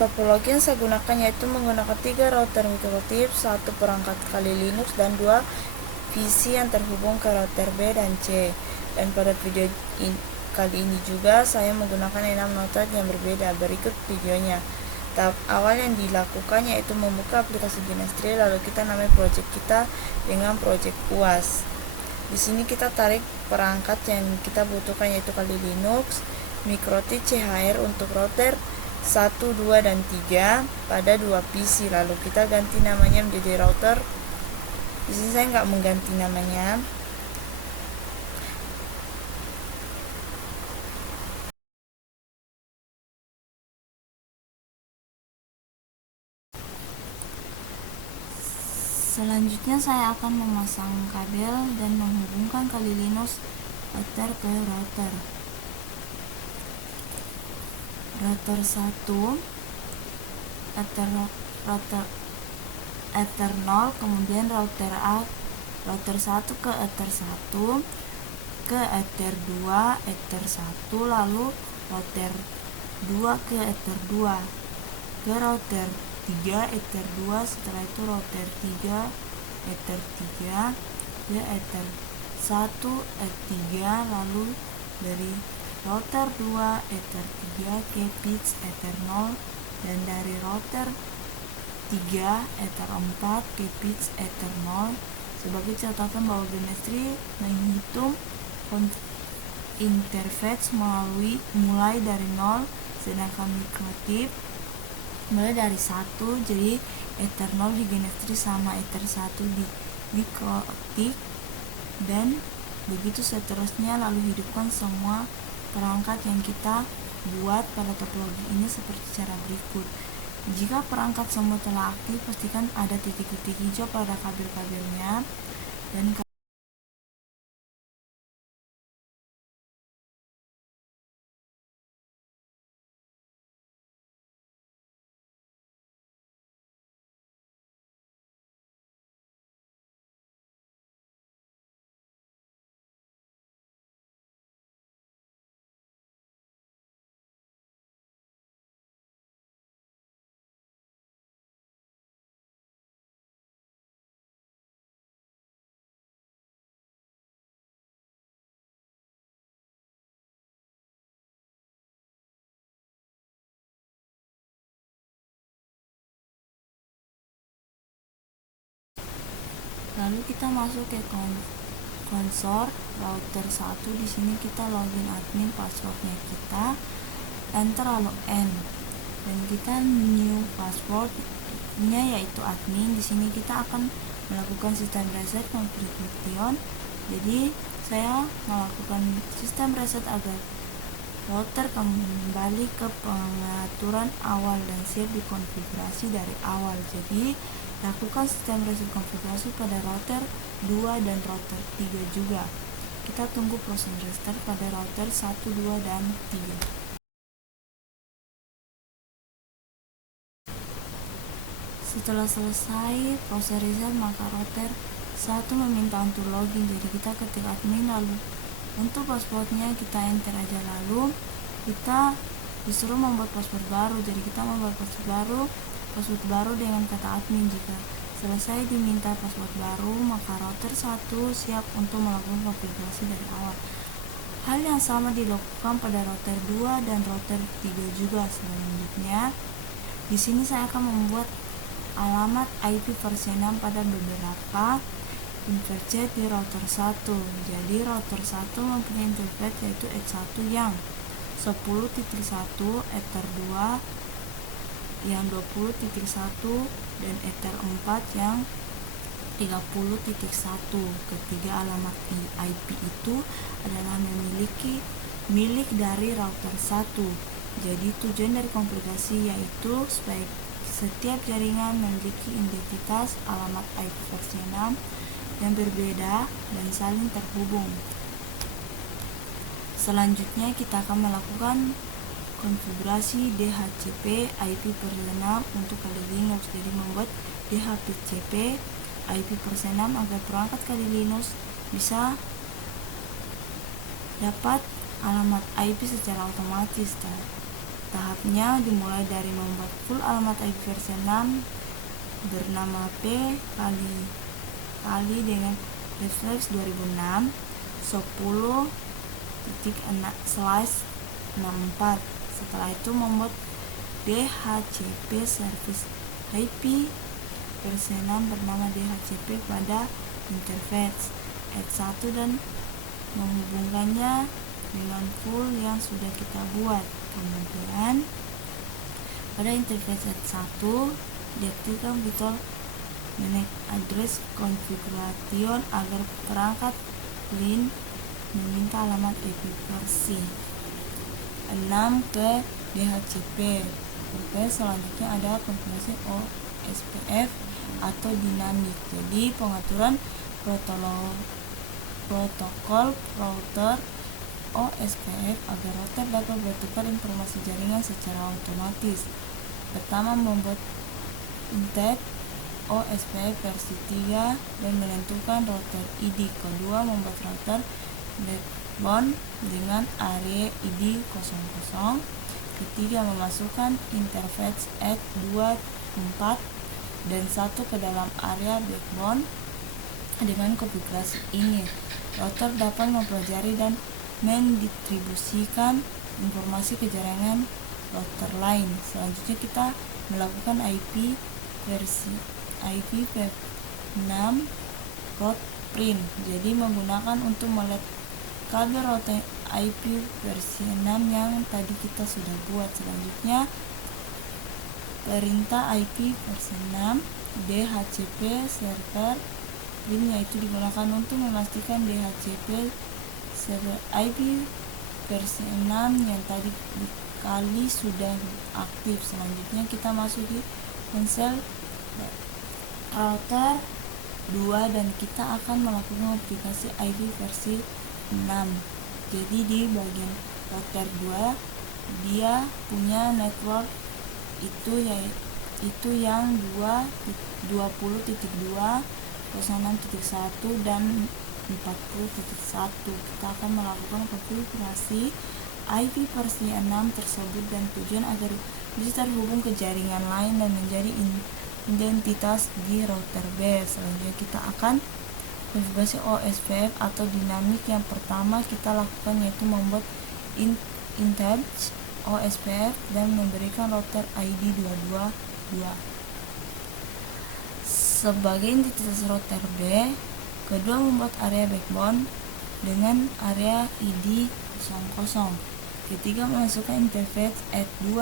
Topologi yang saya gunakan yaitu menggunakan 3 router mikrotik, 1 perangkat kali Linux, dan 2 PC yang terhubung ke router B dan C. Dan pada video kali ini juga saya menggunakan 6 router yang berbeda. Berikut videonya. Tahap awal yang dilakukan yaitu membuka aplikasi Genestri, lalu kita namai project kita dengan project UAS. Di sini kita tarik perangkat yang kita butuhkan yaitu kali Linux, mikrotik, CHR untuk router 1, 2, dan 3 pada 2 PC. Lalu kita ganti namanya menjadi router. Di sini saya nggak mengganti namanya. Selanjutnya saya akan memasang kabel dan menghubungkan kali Linux router ke router. Router 1 Ether 0, kemudian router A, router 1 ke Ether 1, ke Ether 2, Ether 1, lalu router 2 ke Ether 2, ke router 3, Ether 2, setelah itu router 3, Ether 3, ke Ether 1, Ether 3, lalu dari router 2, Ether 3 ke pitch Ether 0, dan dari router 3, Ether 4 ke pitch Ether 0. Sebagai catatan bahwa Genestri menghitung interface mulai dari 0, sedangkan mikrotik mulai dari 1. Jadi Ether 0 di Genestri sama Ether 1 di mikrotik, dan begitu seterusnya. Lalu hidupkan semua perangkat yang kita buat pada topologi ini seperti cara berikut. Jika perangkat semua telah aktif, pastikan ada titik-titik hijau pada kabel-kabelnya, dan lalu kita masuk ke konsor router 1. Di sini kita login admin, passwordnya kita enter lalu N, dan kita new passwordnya yaitu admin. Di sini kita akan melakukan sistem reset configuration. Jadi saya melakukan sistem reset agar router kembali ke pengaturan awal dan siap dikonfigurasi dari awal. Jadi lakukan sistem reset konfigurasi pada router 2 dan router 3 juga. Kita tunggu proses restart pada router 1, 2, dan 3. Setelah selesai proses reset, maka router 1 meminta untuk login. Jadi kita ketik admin, lalu untuk passwordnya kita enter aja, lalu kita disuruh membuat password baru. Jadi kita membuat password baru dengan kata admin. Jika selesai diminta password baru, maka router 1 siap untuk melakukan konfigurasi dari awal. Hal yang sama dilakukan pada router 2 dan router 3 juga. Selanjutnya di sini saya akan membuat alamat IP versi 6 pada beberapa interface di router 1. Jadi router 1 mempunyai interface yaitu X1 yang 10.1, Ether 2 yang 20.1, dan Ether 4 yang 30.1. Ketiga alamat IP itu adalah milik dari router 1. Jadi tujuan dari konfigurasi yaitu supaya setiap jaringan memiliki identitas alamat IP versi 6 yang berbeda dan saling terhubung. Selanjutnya kita akan melakukan konfigurasi DHCP IP versi 6 untuk kali Linux. Jadi membuat DHCP IP versi 6 agar perangkat kali Linux bisa dapat alamat IP secara otomatis. Tahapnya dimulai dari membuat full alamat IP versi 6 bernama p kali dengan reference 2006 10.64. Setelah itu membuat DHCP service IP versi 6 bernama DHCP pada interface add 1 dan menghubungkannya dengan full yang sudah kita buat. Kemudian pada interface add 1 diaktifkan fitur manage address configuration agar perangkat lain meminta alamat IP versi 6 ke DHCP. Selanjutnya ada konfigurasi OSPF atau dinamik. Jadi pengaturan protokol router OSPF agar router dapat bertukar informasi jaringan secara otomatis. Pertama, membuat intent OSPF versi 3 dan menentukan router ID. Kedua, membuat router backbone dengan area ID 00. Ketiga, memasukkan interface add 2, 4, dan 1 ke dalam area backbone. Dengan konfigurasi ini, router dapat mempelajari dan mendistribusikan informasi ke jaringan router lain. Selanjutnya kita melakukan IP versi 6 route print. Jadi menggunakan untuk melihat kabel router IP versi 6 yang tadi kita sudah buat. Selanjutnya perintah IP versi 6 DHCP server print, yaitu digunakan untuk memastikan DHCP server IP versi 6 yang tadi kali sudah aktif. Selanjutnya kita masuk di konsol router 2 dan kita akan melakukan aplikasi IP versi 6. Jadi di bagian router 2 dia punya network itu yang 20.2, 06.1 dan 40.1. Kita akan melakukan konfigurasi IP versi 6 tersebut dan tujuan agar bisa terhubung ke jaringan lain dan menjadi identitas di router B. Selanjutnya kita akan konfigurasi OSPF atau dinamik. Yang pertama kita lakukan yaitu membuat intent OSPF dan memberikan router ID 222 sebagai identitas router B. Kedua, membuat area backbone dengan area ID 00. Ketiga, memasukkan interface add 2,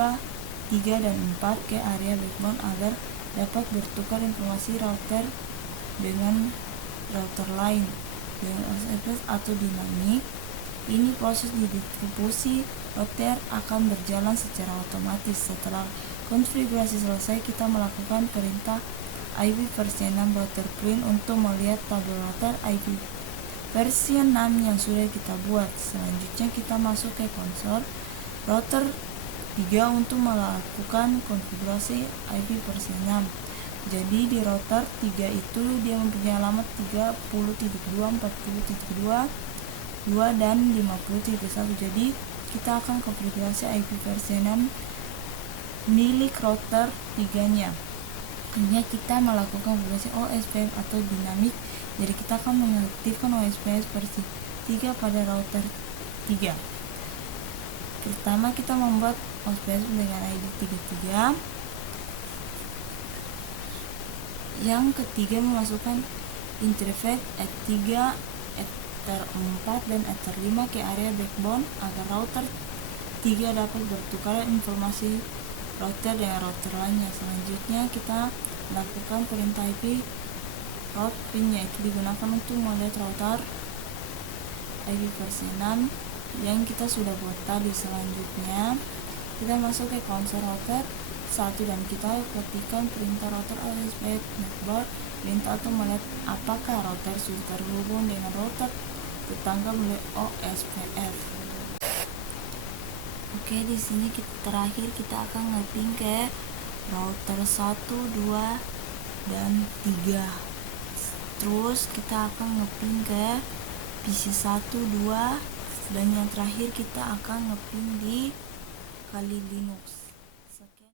3, dan 4 ke area backbone agar dapat bertukar informasi router dengan router lain. Dengan OSPF atau dinamik ini, proses distribusi router akan berjalan secara otomatis. Setelah konfigurasi selesai, kita melakukan perintah IP versi 6 router print untuk melihat tabel router IP versi 6 yang sudah kita buat. Selanjutnya kita masuk ke konsol router 3 untuk melakukan konfigurasi IP versi 6. Jadi di router 3 itu dia mempunyai alamat 30.2, 40.2, 2, dan 50.1. Jadi kita akan konfigurasi IP versi 6 milik router 3-nya. Hanya kita melakukan konfigurasi OSPF atau dinamik. Jadi kita akan mengaktifkan OSPF versi 3 pada router 3. Pertama kita membuat OSPF dengan ID 33. Yang ketiga, memasukkan interface Ether 3, Ether 4, dan Ether 5 ke area backbone agar router 3 dapat bertukar informasi router dengan router lainnya. Selanjutnya kita lakukan perintah IP route print, yaitu digunakan untuk melihat router IP versi 6 yang kita sudah buat tadi. Selanjutnya kita masuk ke konsol router 1 dan kita ketikkan perintah router OSPF network perintah untuk melihat apakah router sudah terhubung dengan router tetangga melalui OSPF. Oke, di sini terakhir kita akan nge-ping ke router 1, 2, dan 3. Terus kita akan nge-ping ke PC 1, 2, dan yang terakhir kita akan nge-ping di Kali Linux. Sekian.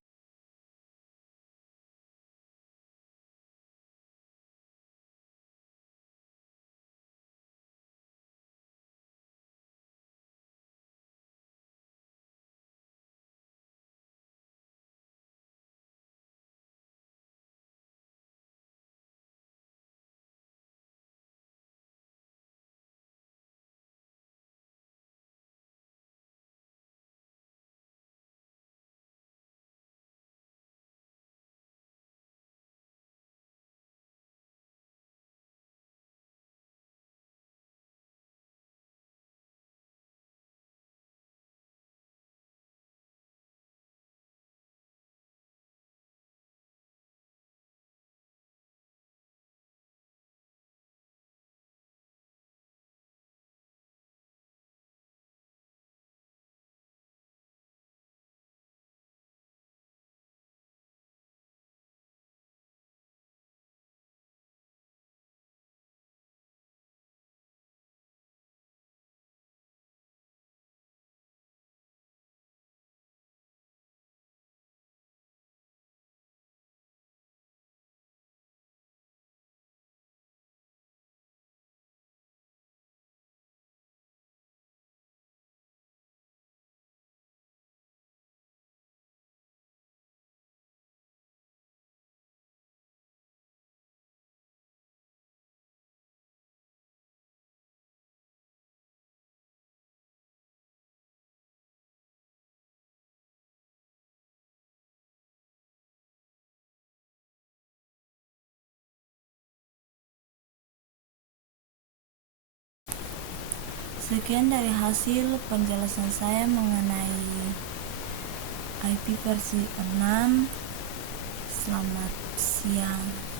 Sekian dari hasil penjelasan saya mengenai IP versi 6. Selamat siang.